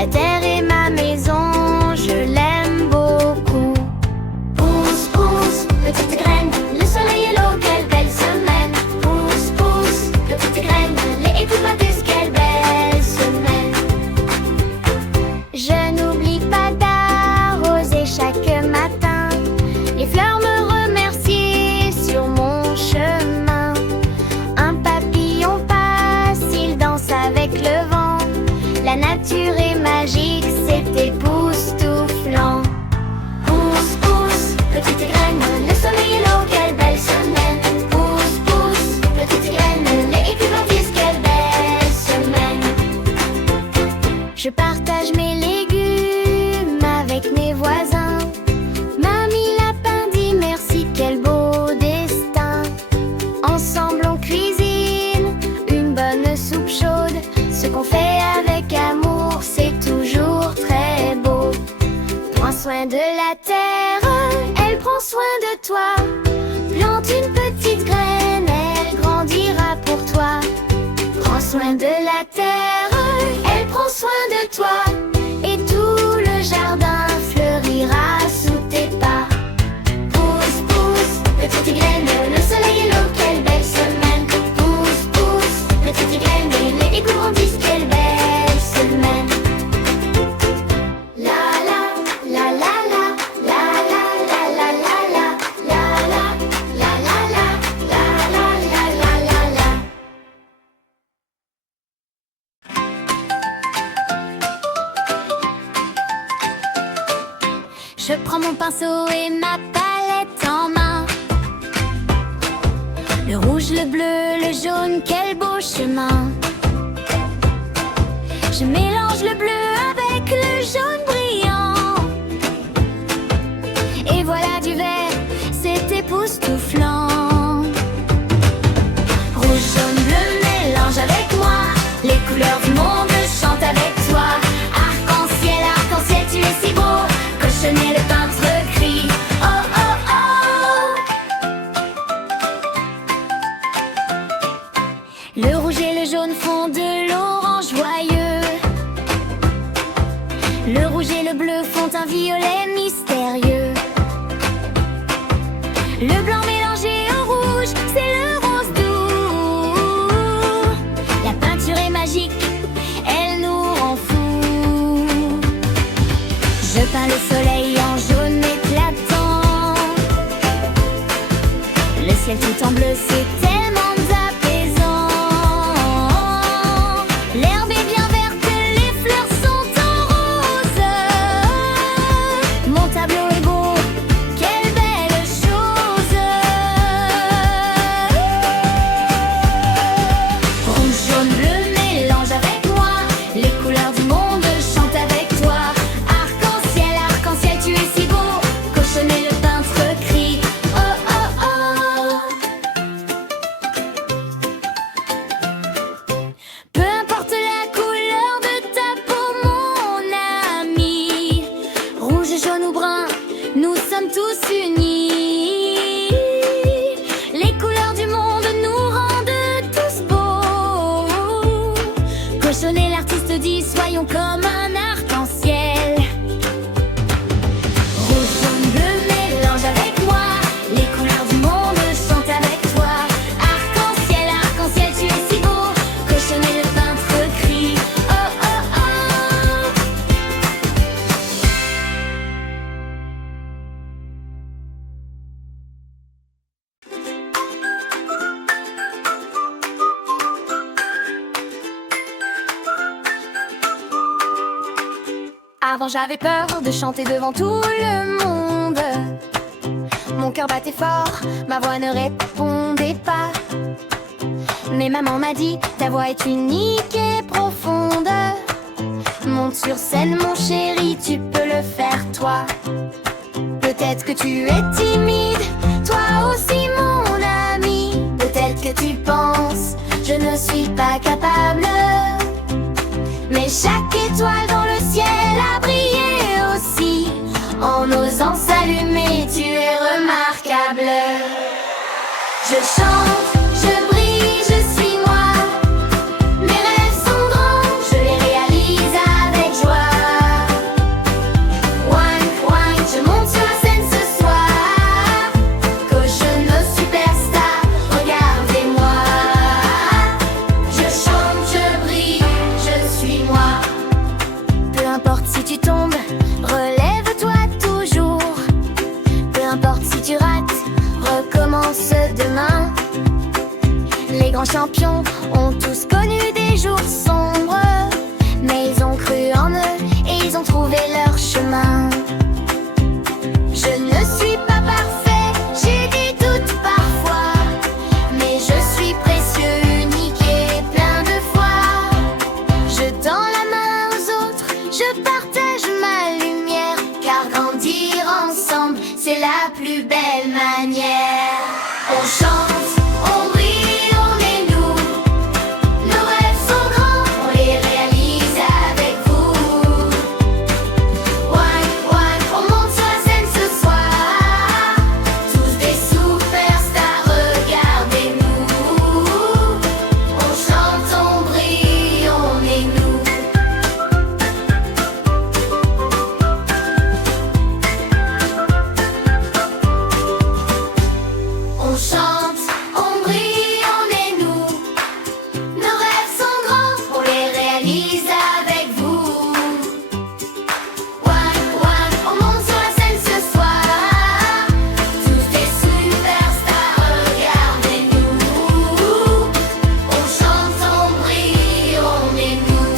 La terre est ma maison, je l'aime beaucoup. Pousse, pousse, petite graine, le soleil et l'eau, quelle belle semaine. Pousse, pousse, petite graine, les épouvanteuses, quelle belle semaine. Je n'oublie pas d'arroser chaque matin. Les fleurs me remercient sur mon chemin. Un papillon passe, il danse avec le vent. La nature est magique, c'est époustouflant. Pousse, pousse, petite graine, le soleil et l'eau, quelle belle semaine. Pousse, pousse, petite graine, les épouvantises, quelle belle semaine. Je partage mes légumes avec mes voisins. Mamie Lapin dit merci, quel beau destin. Ensemble on cuisine une bonne soupe chaude. Ce qu'on fait avec amour, c'est toujours très beau. Prends soin de la terre, elle prend soin de toi. Plante une petite graine, elle grandira pour toi. Prends soin de la terre, elle prend soin de toi. Et tout le jardin fleurira sous tes pas. Pousse, pousse, petite graine, le soleil et l'eau, quelle belle semaine. Pousse, pousse, petite graine, les épouvanteuses, quelle belle semaine. La la, la la la, la la la la la la, la la, la la la, la la la la la. Je prends mon pinceau et ma palette en main. Le rouge, le bleu, le jaune, quel beau chemin. Je mélange le bleu avec le jaune brillant. Et voilà du vert, c'est époustouflant. Rouge, jaune, bleu, mélange avec moi. Les couleurs du monde chantent avec toi. Arc-en-ciel, tu es si beau. Cochonnet, le peintre crie oh oh oh. Le rouge et le jaune font de l'orange joyeux. Le rouge et le bleu font un violet mystérieux. Le blanc mélangé au rouge, c'est le rose doux. La peinture est magique, elle nous rend fous. Je peins le soleil en jaune éclatant. Le ciel tout en bleu, c'est tellement apaisant. L'herbe est bien verte, les fleurs sont en rose. Mon tableau est beau, quelle belle chose. Rouge, jaune, bleu, mélange avec moi. Les couleurs du monde chantent avec toi. Arc-en-ciel, tu es si beau. Cochonnet, le peintre crie oh oh oh. Peu importe la couleur de ta peau, mon ami. Rouge, jaune ou brun, nous sommes tous unis. Les couleurs du monde nous rendent tous beaux. Cochonnet, l'artiste dit soyons comme un arc-en-ciel. Rouge, jaune, bleu, mélange avec moi. Les couleurs du monde chantent avec toi. Arc-en-ciel, tu es si beau. Cochonnet, le peintre crie oh oh oh. Avant j'avais peur de chanter devant tout le monde. Mon cœur battait fort, ma voix ne répondait pas. Mais maman m'a dit, ta voix est unique et profonde. Monte sur scène mon chéri, tu peux le faire toi. Peut-être que tu es timide, toi aussi mon ami. Peut-être que tu penses, je ne suis pas capable. Mais chaque étoile dans le ciel a brillé aussi. En osant s'allumer, tu es remarquable. Je chante, je brille, je suis moi. Mes rêves sont grands, je les réalise avec joie. grands champions ont tous connu des jours sombres, mais ils ont cru en eux et ils ont trouvé leur chemin. Je ne suis pas parfait, j'ai des doutes parfois, mais je suis précieux, unique et plein de foi. Je tends la main aux autres, je partage ma lumière, car grandir ensemble, c'est la plus belle manière. On chante, on brille, on est nous. Nos rêves sont grands, on les réalise avec vous. One, one, on monte sur la scène ce soir. Tous des superstars, regardez-nous. On chante, on brille, on est nous. On chante, on brille, on est nous. Nos rêves sont grands, on les réalise avec vous. One, one, on monte sur la scène ce soir. Tous des superstars, regardez-nous. On chante, on brille, on est nous.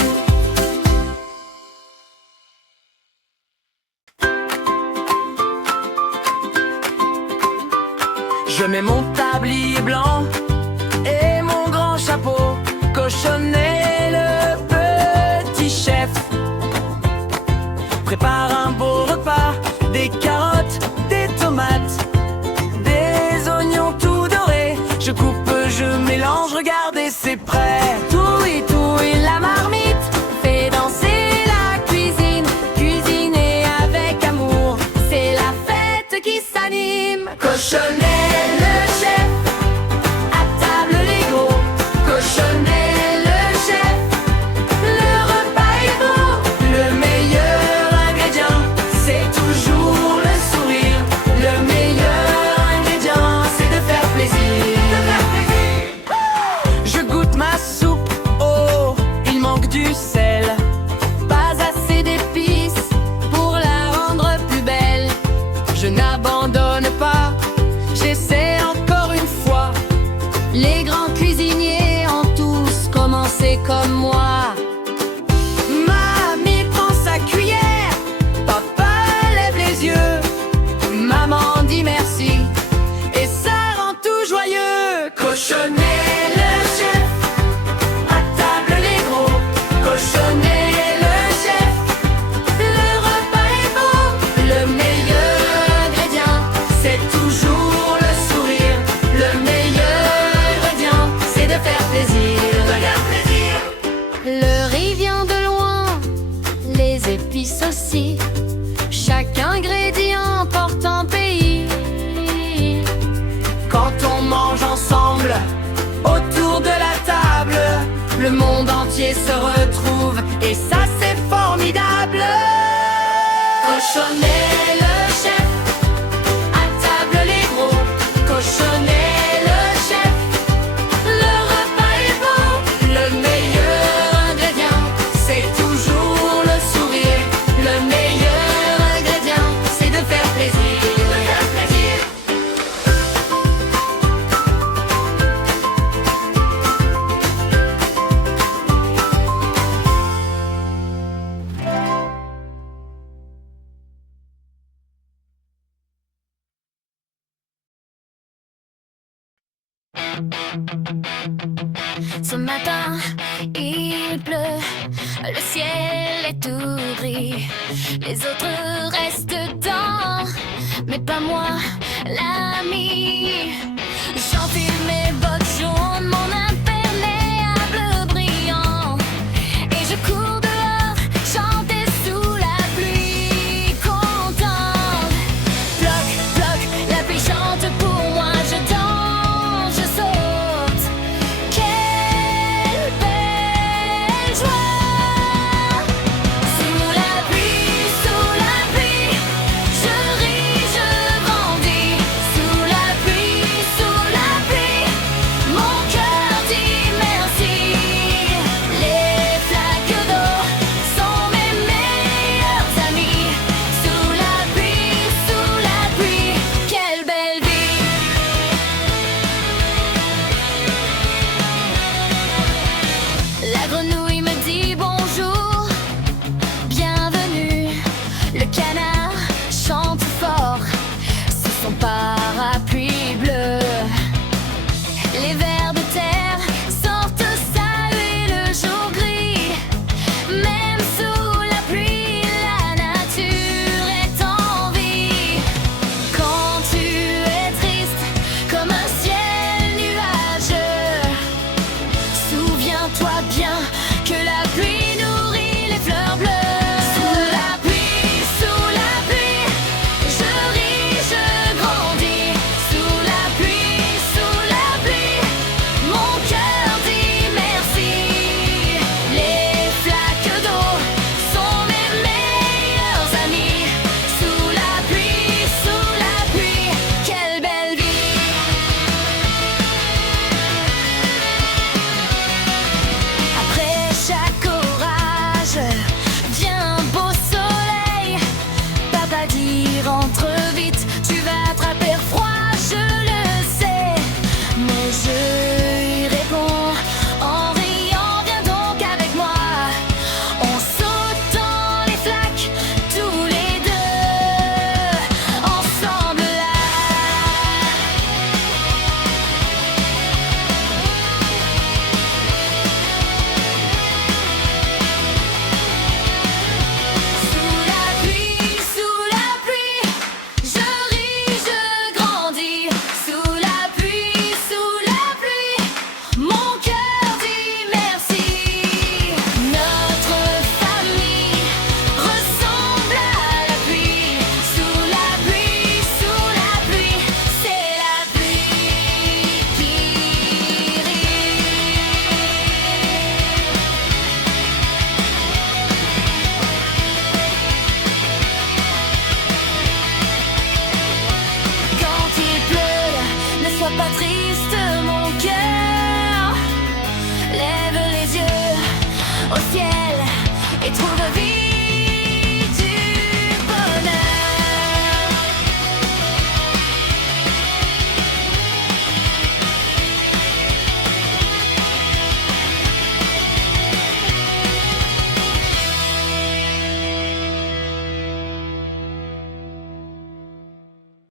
Je mets mon tablier blanc et mon grand chapeau, cochonnet le petit chef. Prépare un beau repas, des carottes, des tomates, des oignons tout dorés. Je coupe, je mélange, regardez c'est prêt. Touille la marmite, fait danser la cuisine. Cuisiner avec amour, c'est la fête qui s'anime. Cochonnet le chef, à table les gros. Cochonnet le chef, le repas est beau. Le meilleur ingrédient, c'est toujours le sourire. Le meilleur ingrédient, c'est de faire plaisir. Je goûte ma soupe, oh, il manque du sel. Pas assez d'épices pour la rendre plus belle. Je n'abandonne pas, j'essaie encore une fois. Les grands cuisiniers ont tous commencé comme moi. Mamie prend sa cuillère, papa lève les yeux. Maman dit merci, et ça rend tout joyeux. Cochonnet le chef, à table les gros. Cochonnet le chef, le repas est beau. Le meilleur ingrédient, c'est toujours le sourire. Le meilleur ingrédient, c'est de faire plaisir. Le riz vient de loin, les épices aussi. Chaque ingrédient porte un pays. Quand on mange ensemble, autour de la table, le monde entier se retrouve, et ça c'est formidable. Cochonnet le chef, à table les gros. Cochonnet le chef, le repas est beau. Le meilleur ingrédient, c'est toujours le sourire. Le meilleur ingrédient, c'est de faire plaisir. Ce matin, il pleut, le ciel est tout gris. Les autres restent dedans, mais pas moi, l'ami. J'enfile mes bottes jaunes, mon imperméable brillant, et je cours dehors, chanter sous la pluie, content. Bloc, bloc, la pluie chante pour moi, je danse, je saute. Quelle belle joie! Sous la pluie, je ris, je grandis. Sous la pluie, notre vie.